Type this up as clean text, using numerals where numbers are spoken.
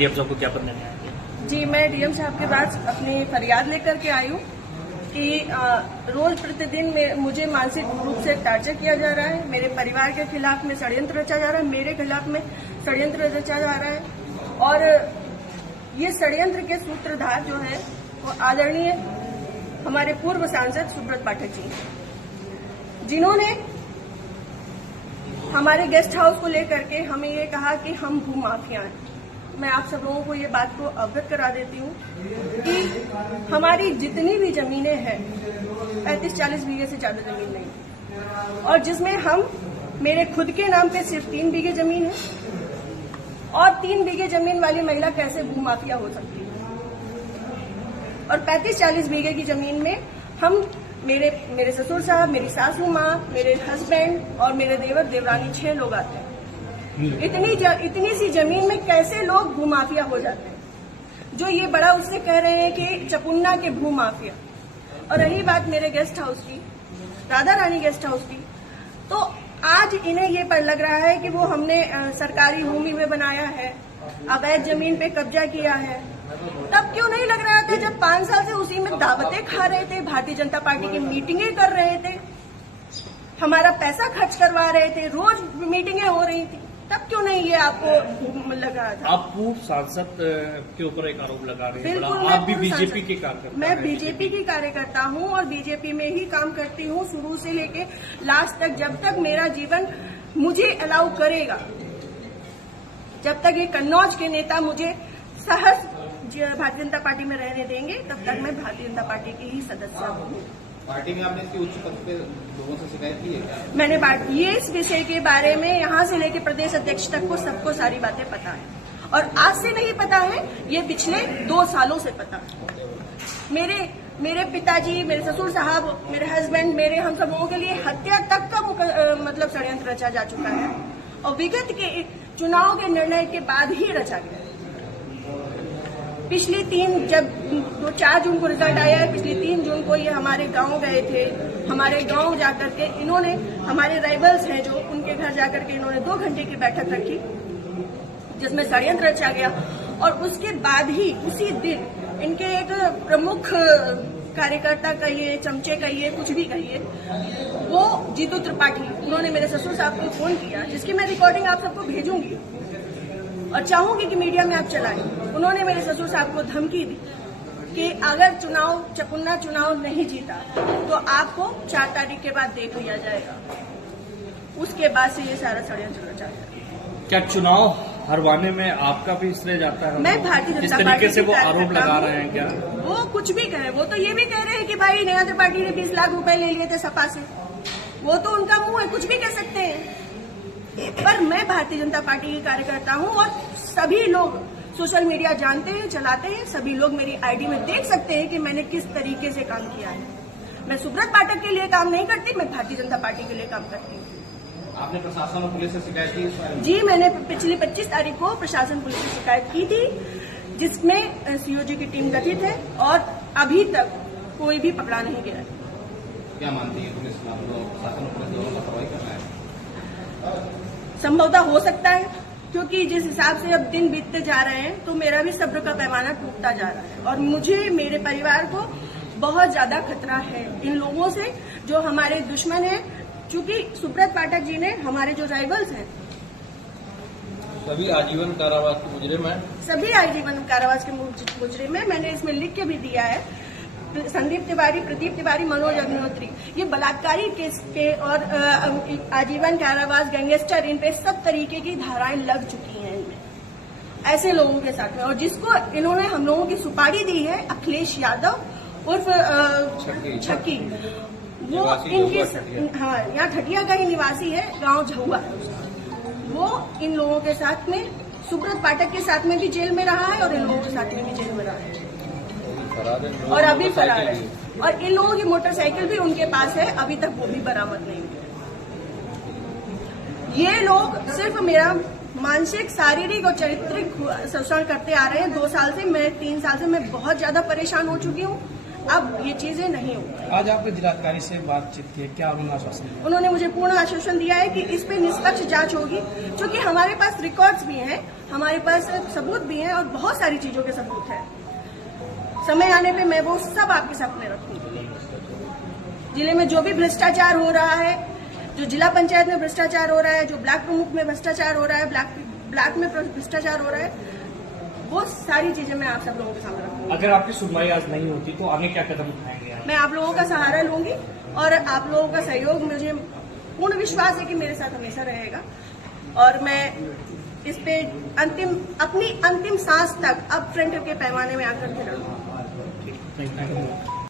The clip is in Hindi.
डीएम साहब को क्या करने आए? जी, मैं डीएम साहब के पास अपनी फरियाद लेकर के आई हूँ कि रोज प्रतिदिन मुझे मानसिक रूप से टार्चर किया जा रहा है। मेरे परिवार के खिलाफ में षड्यंत्र रचा जा रहा है, मेरे खिलाफ में षड्यंत्र रचा जा रहा है। और ये षड्यंत्र के सूत्रधार जो है वो आदरणीय हमारे पूर्व सांसद सुब्रत पाठक जी, जिन्होंने हमारे गेस्ट हाउस को लेकर के हमें ये कहा कि हम भू माफिया हैं। मैं आप सब लोगों को ये बात को अवगत करा देती हूँ कि हमारी जितनी भी जमीनें हैं 35-40 बीघे से ज्यादा जमीन नहीं, और जिसमें हम मेरे खुद के नाम पे सिर्फ 3 बीघे जमीन है। और 3 बीघे जमीन वाली महिला कैसे भू माफिया हो सकती है? और 35-40 बीघे की जमीन में हम मेरे ससुर साहब, मेरी सासू माँ, मेरे हस्बैंड और मेरे देवर देवरानी 6 लोग आते हैं। इतनी सी जमीन में कैसे लोग भू माफिया हो जाते हैं? जो ये बड़ा उससे कह रहे हैं कि चपुन्ना के भू माफिया। और रही बात मेरे गेस्ट हाउस की, राधा रानी गेस्ट हाउस की, तो आज इन्हें ये पर लग रहा है कि वो हमने सरकारी भूमि में बनाया है, अवैध जमीन पे कब्जा किया है। तब क्यों नहीं लग रहा था जब 5 साल से उसी में दावतें खा रहे थे, भारतीय जनता पार्टी की मीटिंगें कर रहे थे, हमारा पैसा खर्च करवा रहे थे, रोज मीटिंगें हो रही थी, तब क्यों नहीं ये आपको लग रहा था? आप पूर्व सांसद के ऊपर एक आरोप लगा रहे हैं। बिल्कुल, आप भी बीजेपी के कार्यकर्ता? मैं बीजेपी की कार्यकर्ता हूँ और बीजेपी में ही काम करती हूँ शुरू से लेके लास्ट तक। जब तक मेरा जीवन मुझे अलाउ करेगा, जब तक ये कन्नौज के नेता मुझे सहज भारतीय जनता पार्टी में रहने देंगे, तब तक मैं भारतीय जनता पार्टी की ही सदस्य हूँ। पार्टी में आपने इसकी उच्च पद पे लोगों से शिकायत की है क्या? मैंने ये इस विषय के बारे में यहाँ से लेके प्रदेश अध्यक्ष तक को सबको सारी बातें पता है। और आज से नहीं पता है, ये पिछले 2 सालों से पता है। मेरे पिताजी, मेरे ससुर साहब, मेरे हस्बैंड, मेरे हम सब लोगों के लिए हत्या तक का मतलब षड्यंत्र रचा जा चुका है, और विगत के चुनाव के निर्णय के बाद ही रचा गया। पिछली 4 जून को रिजल्ट आया है, पिछली 3 जून को ये हमारे गांव गए थे। हमारे गांव जाकर के इन्होंने, हमारे राइवल्स हैं जो, उनके घर जाकर के इन्होंने 2 घंटे की बैठक रखी जिसमें षड्यंत्र रचा गया। और उसके बाद ही उसी दिन इनके एक प्रमुख कार्यकर्ता कहिए, चमचे कहिए, कुछ भी कहिए, वो जीतू त्रिपाठी, उन्होंने मेरे ससुर साहब को फोन किया, जिसकी मैं रिकॉर्डिंग आप सबको भेजूंगी और चाहूंगी कि मीडिया में आप चलाएं। उन्होंने मेरे ससुर साहब को धमकी दी कि अगर चपुन्ना चुनाव नहीं जीता तो आपको 4 तारीख के बाद देख लिया जाएगा। उसके बाद से ये सारा षड्यंत्र रचा गया। क्या चुनाव हरवाने में आपका भी श्रेय जाता है? मैं भारतीय जनता पार्टी, इस तरीके से वो आरोप लगा रहे हैं क्या? वो कुछ भी कहे, वो तो ये भी कह रहे हैं कि भाई नेहा त्रिपाठी ने 20 लाख रुपए ले लिए थे सपा से। वो तो उनका मुंह है, कुछ भी कह सकते हैं। पर मैं भारतीय जनता पार्टी की कार्यकर्ता हूँ और सभी लोग सोशल मीडिया जानते हैं, चलाते हैं। सभी लोग मेरी आईडी में देख सकते हैं कि मैंने किस तरीके से काम किया है। मैं सुब्रत पाठक के लिए काम नहीं करती, मैं भारतीय जनता पार्टी के लिए काम करती हूँ। आपने प्रशासन और पुलिस से शिकायत की? जी, मैंने पिछली 25 तारीख को प्रशासन पुलिस से शिकायत की थी, जिसमें सीओजी की टीम गठित है और अभी तक कोई भी पकड़ा नहीं गया है। क्या मानती है पुलिस, प्रशासन और पुलिस दोनों का कार्रवाई करना है? संभवतः हो सकता है, क्योंकि जिस हिसाब से अब दिन बीतते जा रहे हैं तो मेरा भी सब्र का पैमाना टूटता जा रहा है। और मुझे, मेरे परिवार को बहुत ज्यादा खतरा है इन लोगों से जो हमारे दुश्मन हैं। क्योंकि सुब्रत पाठक जी ने, हमारे जो राइवल्स हैं, सभी आजीवन कारावास के मुजरिम हैं। सभी आजीवन कारावास के मुजरिम हैं। मैंने इसमें लिख के भी दिया है। संदीप तिवारी, प्रदीप तिवारी, मनोज अग्निहोत्री, ये बलात्कारी केस के और आजीवन कारावास, गैंगस्टर, इन पे सब तरीके की धाराएं लग चुकी हैं इनमें, ऐसे लोगों के साथ में। और जिसको इन्होंने हम लोगों की सुपारी दी है, अखिलेश यादव उर्फ छक्की, वो इनके, हाँ, यहाँ ठटिया का ही निवासी है, गांव झहुआ है उसका। वो इन लोगों के साथ में, सुब्रत पाठक के साथ में भी जेल में रहा है और इन लोगों के साथ में भी जेल में रहा है और अभी फरार है। और इन लोगों की मोटरसाइकिल भी उनके पास है, अभी तक वो भी बरामद नहीं हुई। ये लोग सिर्फ मेरा मानसिक, शारीरिक और चारित्रिक शोषण करते आ रहे हैं 2 साल से। मैं 3 साल से मैं बहुत ज्यादा परेशान हो चुकी हूँ। अब ये चीजें नहीं होंगी। आज आपने जिलाधिकारी से बातचीत की, क्या उन्होंने आश्वासन दिया? उन्होंने मुझे पूर्ण आश्वासन दिया है कि इस पे निष्पक्ष जांच होगी, क्योंकि हमारे पास रिकॉर्ड्स भी हैं, हमारे पास सबूत भी हैं और बहुत सारी चीजों के सबूत हैं। समय आने पे मैं वो सब आपके सामने रखूंगी। जिले में जो भी भ्रष्टाचार हो रहा है, जो जिला पंचायत में भ्रष्टाचार हो रहा है, जो ब्लॉक प्रमुख में भ्रष्टाचार हो रहा है, ब्लॉक में भ्रष्टाचार हो रहा है, वो सारी चीजें मैं आप सब लोगों के सामने रखूंगी। अगर आपकी सुनवाई आज नहीं होती तो आगे क्या कदम उठाएंगे आप? मैं आप लोगों का सहारा लूंगी और आप लोगों का सहयोग, मुझे पूर्ण विश्वास है कि मेरे साथ हमेशा रहेगा और मैं इस पे अपनी अंतिम सांस तक अब फ्रंट के पैमाने में आकर के लड़ूंगी। Thank you.